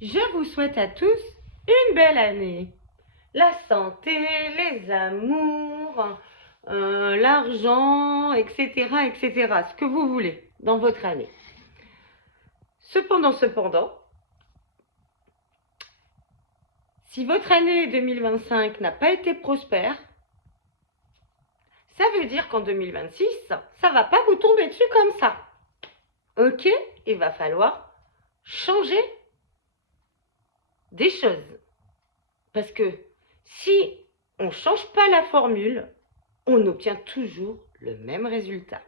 Je vous souhaite à tous une belle année. La santé, les amours, l'argent, etc., etc. Ce que vous voulez dans votre année. Cependant, si votre année 2025 n'a pas été prospère, ça veut dire qu'en 2026, ça va pas vous tomber dessus comme ça. Ok, il va falloir changer des choses. Parce que si on ne change pas la formule, on obtient toujours le même résultat.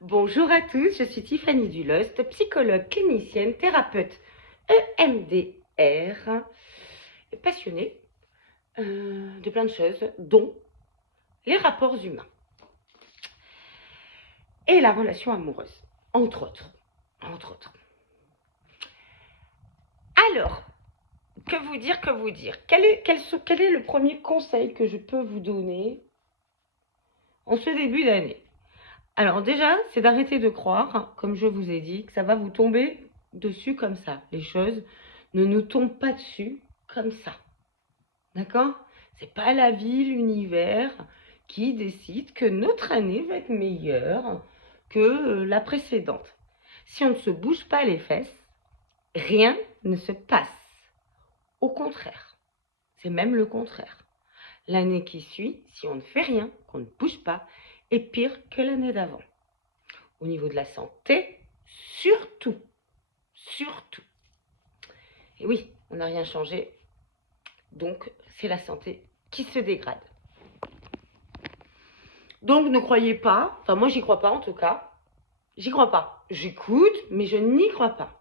Bonjour à tous, je suis Tiffany Dulost, psychologue clinicienne, thérapeute EMDR, passionnée de plein de choses, dont les rapports humains et la relation amoureuse, entre autres. Alors, que vous dire quel est le premier conseil que je peux vous donner en ce début d'année? Alors déjà, c'est d'arrêter de croire, comme je vous ai dit, que ça va vous tomber dessus comme ça. Les choses ne nous tombent pas dessus comme ça. D'accord? C'est pas la vie, l'univers qui décide que notre année va être meilleure que la précédente. Si on ne se bouge pas les fesses, rien ne se passe. Au contraire, c'est même le contraire. L'année qui suit, si on ne fait rien, qu'on ne bouge pas, est pire que l'année d'avant. Au niveau de la santé, surtout. Et oui, on n'a rien changé, donc c'est la santé qui se dégrade. Donc ne croyez pas, enfin moi j'y crois pas en tout cas, j'y crois pas. J'écoute, mais je n'y crois pas.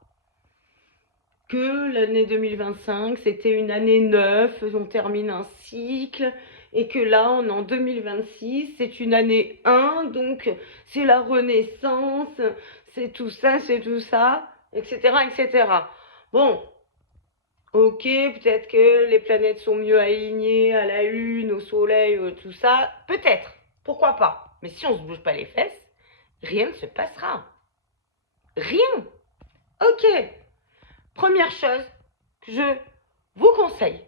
Que l'année 2025, c'était une année neuve, on termine un cycle, et que là, on est en 2026, c'est une année 1, donc c'est la renaissance, c'est tout ça, etc., etc. Bon, ok, peut-être que les planètes sont mieux alignées à la Lune, au Soleil, tout ça, peut-être, pourquoi pas. Mais si on ne se bouge pas les fesses, rien ne se passera. Rien. Ok. Première chose que je vous conseille,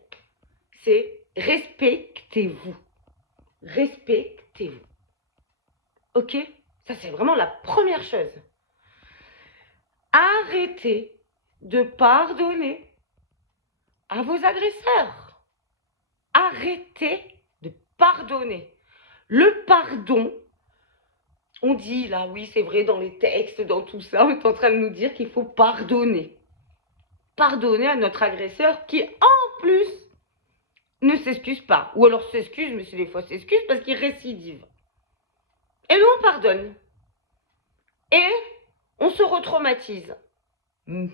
c'est respectez-vous. Respectez-vous. Ok? Ça, c'est vraiment la première chose. Arrêtez de pardonner à vos agresseurs. Arrêtez de pardonner. Le pardon, on dit là, oui, c'est vrai, dans les textes, dans tout ça, on est en train de nous dire qu'il faut pardonner. Pardonner à notre agresseur qui, en plus, ne s'excuse pas. Ou alors s'excuse, mais c'est des fois s'excuse parce qu'il récidive. Et nous, on pardonne. Et on se retraumatise. On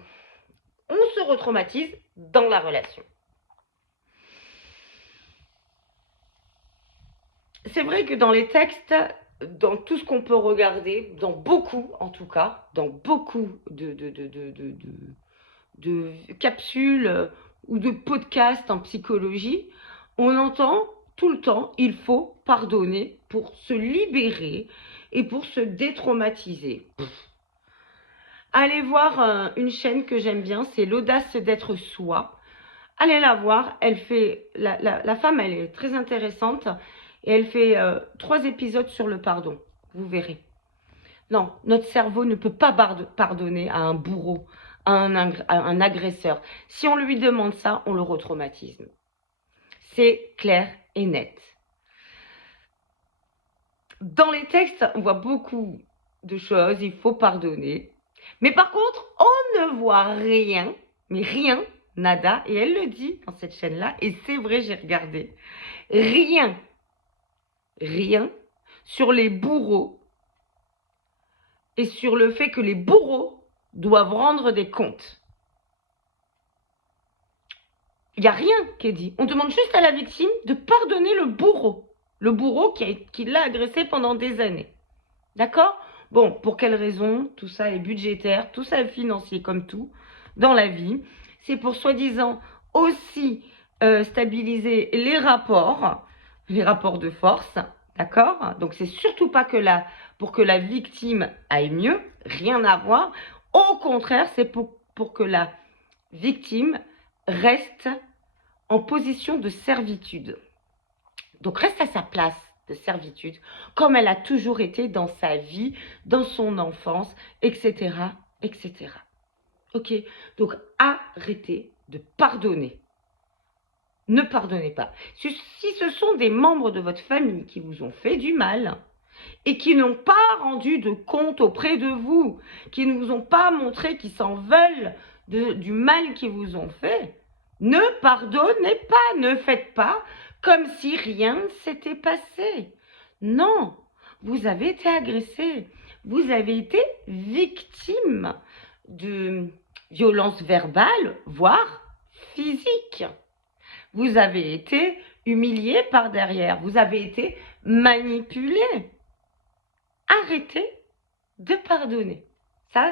se retraumatise dans la relation. C'est vrai que dans les textes, dans tout ce qu'on peut regarder, dans beaucoup en tout cas, dans beaucoup de capsules ou de podcasts en psychologie, on entend tout le temps, il faut pardonner pour se libérer et pour se détraumatiser. Allez voir une chaîne que j'aime bien, c'est l'audace d'être soi. Allez la voir, elle fait, la femme, elle est très intéressante et elle fait 3 épisodes sur le pardon, vous verrez. Non, notre cerveau ne peut pas pardonner à un bourreau, à un agresseur. Si on lui demande ça, on le retraumatise. C'est clair et net. Dans les textes, on voit beaucoup de choses, il faut pardonner. Mais par contre, on ne voit rien, mais rien, nada, et elle le dit dans cette chaîne-là, et c'est vrai, j'ai regardé, rien sur les bourreaux et sur le fait que les bourreaux doivent rendre des comptes. Il n'y a rien qui est dit. On demande juste à la victime de pardonner le bourreau qui l'a agressé pendant des années. D'accord? Bon, pour quelle raison? Tout ça est budgétaire, tout ça est financier comme tout dans la vie. C'est pour soi-disant aussi stabiliser les rapports de force. D'accord? Donc c'est surtout pas pour que la victime aille mieux, rien à voir. Au contraire, c'est pour que la victime reste en position de servitude. Donc reste à sa place de servitude, comme elle a toujours été dans sa vie, dans son enfance, etc., etc. Ok, donc arrêtez de pardonner. Ne pardonnez pas. Si ce sont des membres de votre famille qui vous ont fait du mal et qui n'ont pas rendu de compte auprès de vous, qui ne vous ont pas montré qu'ils s'en veulent du mal qu'ils vous ont fait, ne pardonnez pas, ne faites pas comme si rien ne s'était passé. Non, vous avez été agressé, vous avez été victime de violences verbales, voire physiques. Vous avez été humilié par derrière, vous avez été manipulé. Arrêtez de pardonner. Ça,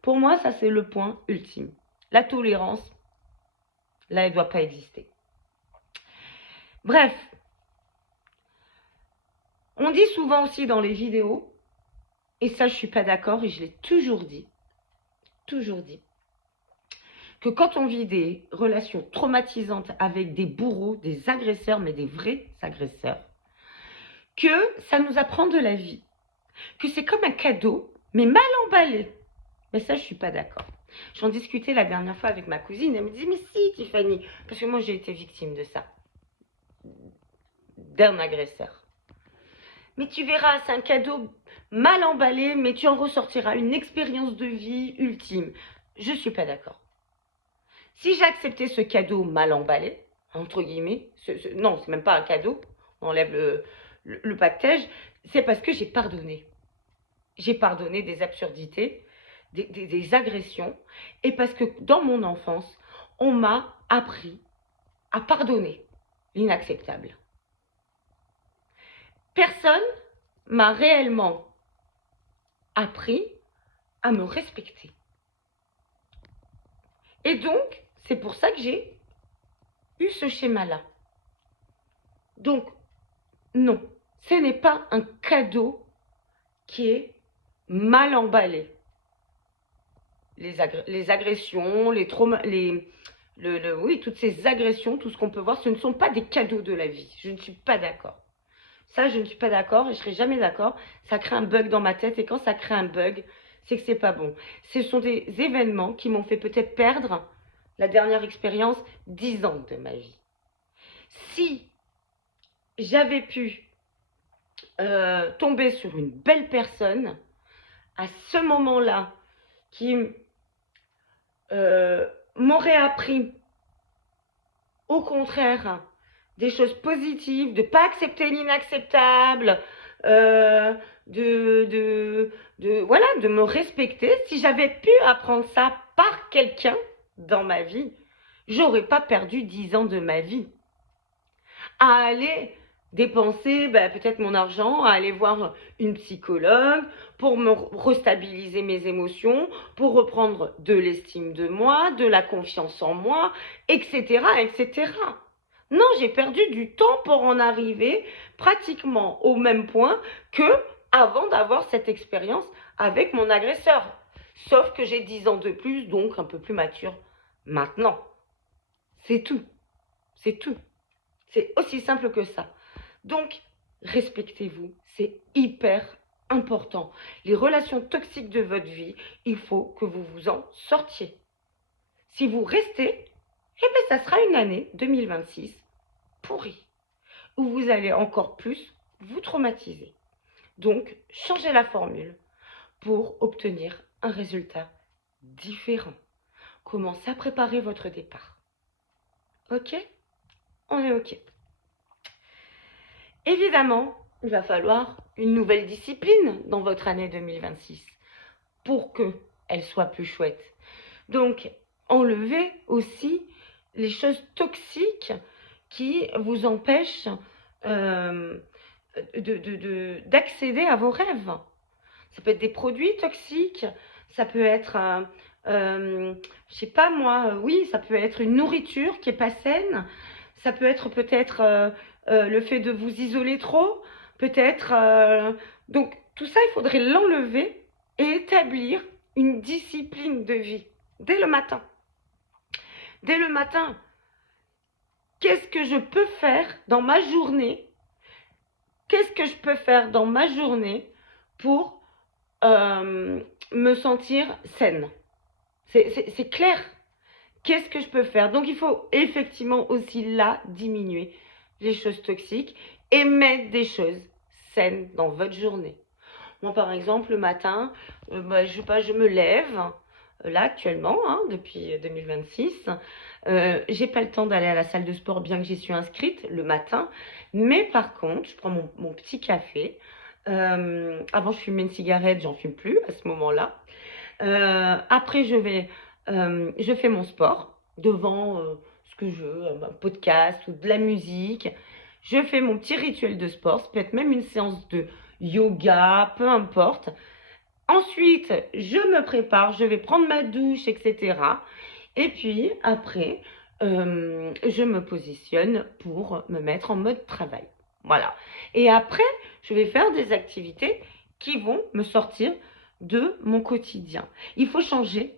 pour moi, ça c'est le point ultime. La tolérance, là, elle ne doit pas exister. Bref, on dit souvent aussi dans les vidéos, et ça je ne suis pas d'accord et je l'ai toujours dit, que quand on vit des relations traumatisantes avec des bourreaux, des agresseurs, mais des vrais agresseurs, que ça nous apprend de la vie, que c'est comme un cadeau, mais mal emballé. Mais ça, je ne suis pas d'accord. J'en discutais la dernière fois avec ma cousine, elle me dit, mais si Tiffany, parce que moi j'ai été victime de ça, d'un agresseur. Mais tu verras, c'est un cadeau mal emballé, mais tu en ressortiras une expérience de vie ultime. Je ne suis pas d'accord. Si j'acceptais ce cadeau mal emballé, entre guillemets, non, c'est même pas un cadeau, on enlève le pactage, c'est parce que j'ai pardonné. J'ai pardonné des absurdités, des agressions, et parce que dans mon enfance, on m'a appris à pardonner l'inacceptable. Personne m'a réellement appris à me respecter. Et donc, c'est pour ça que j'ai eu ce schéma-là. Donc, non, ce n'est pas un cadeau qui est mal emballé. Les agressions, les traumas, oui, toutes ces agressions, tout ce qu'on peut voir, ce ne sont pas des cadeaux de la vie. Je ne suis pas d'accord. Ça, je ne suis pas d'accord et je ne serai jamais d'accord. Ça crée un bug dans ma tête et quand ça crée un bug, c'est que c'est pas bon. Ce sont des événements qui m'ont fait peut-être perdre la dernière expérience 10 ans de ma vie. Si j'avais pu tomber sur une belle personne à ce moment-là qui m'aurait appris au contraire des choses positives, de ne pas accepter l'inacceptable, voilà, de me respecter. Si j'avais pu apprendre ça par quelqu'un dans ma vie, j'aurais pas perdu 10 ans de ma vie à aller dépenser peut-être mon argent, à aller voir une psychologue pour me restabiliser mes émotions, pour reprendre de l'estime de moi, de la confiance en moi, etc., etc. Non, j'ai perdu du temps pour en arriver pratiquement au même point que avant d'avoir cette expérience avec mon agresseur. Sauf que j'ai 10 ans de plus, donc un peu plus mature maintenant. C'est tout. C'est tout. C'est aussi simple que ça. Donc, respectez-vous. C'est hyper important. Les relations toxiques de votre vie, il faut que vous vous en sortiez. Si vous restez, ça sera une année 2026 pourrie, où vous allez encore plus vous traumatiser. Donc, changez la formule pour obtenir un résultat différent. Commencez à préparer votre départ. Ok ? On est ok. Évidemment, il va falloir une nouvelle discipline dans votre année 2026 pour qu'elle soit plus chouette. Donc, enlevez aussi les choses toxiques qui vous empêchent d'accéder à vos rêves. Ça peut être des produits toxiques, ça peut être, je sais pas moi, oui, ça peut être une nourriture qui n'est pas saine, ça peut être peut-être le fait de vous isoler trop, peut-être. Donc tout ça, il faudrait l'enlever et établir une discipline de vie dès le matin. dès le matin. Qu'est-ce que je peux faire dans ma journée? Qu'est-ce que je peux faire dans ma journée pour me sentir saine? C'est clair. Qu'est-ce que je peux faire? Donc, il faut effectivement aussi là diminuer les choses toxiques et mettre des choses saines dans votre journée. Moi, par exemple, le matin, je sais pas, je me lève, là actuellement, hein, depuis 2026. J'ai pas le temps d'aller à la salle de sport, bien que j'y suis inscrite le matin. Mais par contre, je prends mon petit café. Avant, je fumais une cigarette, j'en fume plus à ce moment-là. Après, je fais mon sport devant ce que je veux, un podcast ou de la musique. Je fais mon petit rituel de sport, ça peut être même une séance de yoga, peu importe. Ensuite, je me prépare, je vais prendre ma douche, etc. Et puis après, je me positionne pour me mettre en mode travail. Voilà. Et après, je vais faire des activités qui vont me sortir de mon quotidien. Il faut changer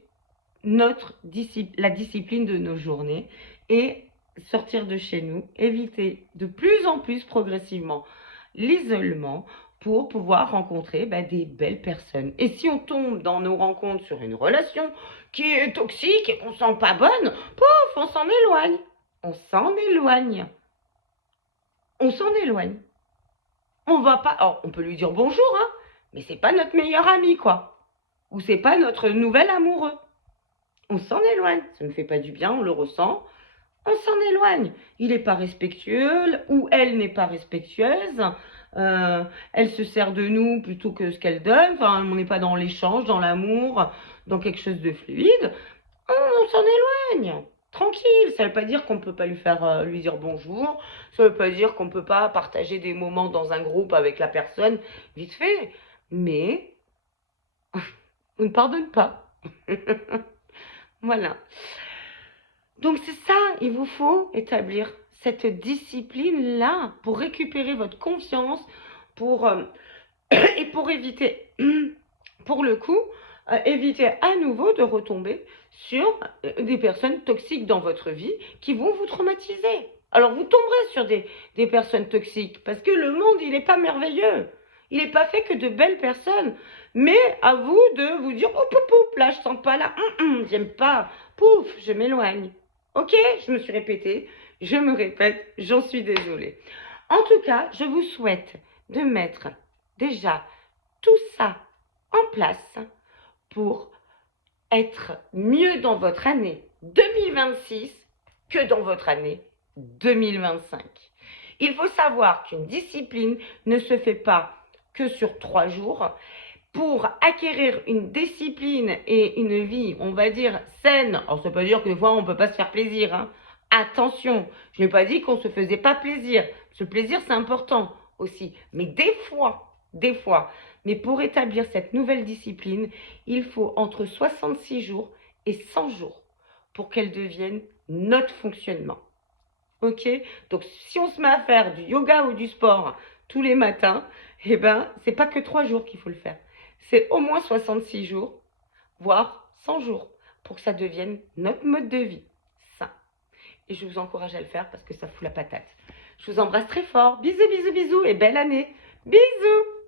la discipline de nos journées et sortir de chez nous, éviter de plus en plus progressivement l'isolement pour pouvoir rencontrer des belles personnes. Et si on tombe dans nos rencontres sur une relation qui est toxique et qu'on sent pas bonne, pouf, on s'en éloigne. On s'en éloigne. On s'en éloigne. On va pas. Alors, on peut lui dire bonjour, hein, mais c'est pas notre meilleur ami, quoi. Ou c'est pas notre nouvel amoureux. On s'en éloigne. Ça ne fait pas du bien, on le ressent. On s'en éloigne. Il n'est pas respectueux ou elle n'est pas respectueuse. Elle se sert de nous plutôt que ce qu'elle donne. Enfin, on n'est pas dans l'échange, dans l'amour, dans quelque chose de fluide. On s'en éloigne. Tranquille. Ça ne veut pas dire qu'on ne peut pas lui dire bonjour. Ça ne veut pas dire qu'on ne peut pas partager des moments dans un groupe avec la personne vite fait. Mais on ne pardonne pas. Voilà. Donc c'est ça, il vous faut établir cette discipline-là pour récupérer votre confiance, et pour éviter, pour le coup, éviter à nouveau de retomber sur des personnes toxiques dans votre vie qui vont vous traumatiser. Alors vous tomberez sur des personnes toxiques parce que le monde, il n'est pas merveilleux. Il n'est pas fait que de belles personnes. Mais à vous de vous dire, oh poup, poup, là je sens pas là, j'aime pas, pouf, je m'éloigne. Ok, je me suis répétée, je me répète, j'en suis désolée. En tout cas, je vous souhaite de mettre déjà tout ça en place pour être mieux dans votre année 2026 que dans votre année 2025. Il faut savoir qu'une discipline ne se fait pas que sur 3 jours. Pour acquérir une discipline et une vie, on va dire, saine, alors ça ne veut pas dire que des fois on ne peut pas se faire plaisir, hein. Attention, je n'ai pas dit qu'on ne se faisait pas plaisir. Ce plaisir, c'est important aussi. Mais des fois, mais pour établir cette nouvelle discipline, il faut entre 66 jours et 100 jours pour qu'elle devienne notre fonctionnement. Ok? Donc, si on se met à faire du yoga ou du sport tous les matins, c'est pas que 3 jours qu'il faut le faire. C'est au moins 66 jours, voire 100 jours, pour que ça devienne notre mode de vie sain. Et je vous encourage à le faire parce que ça fout la patate. Je vous embrasse très fort. Bisous, bisous, bisous et belle année. Bisous!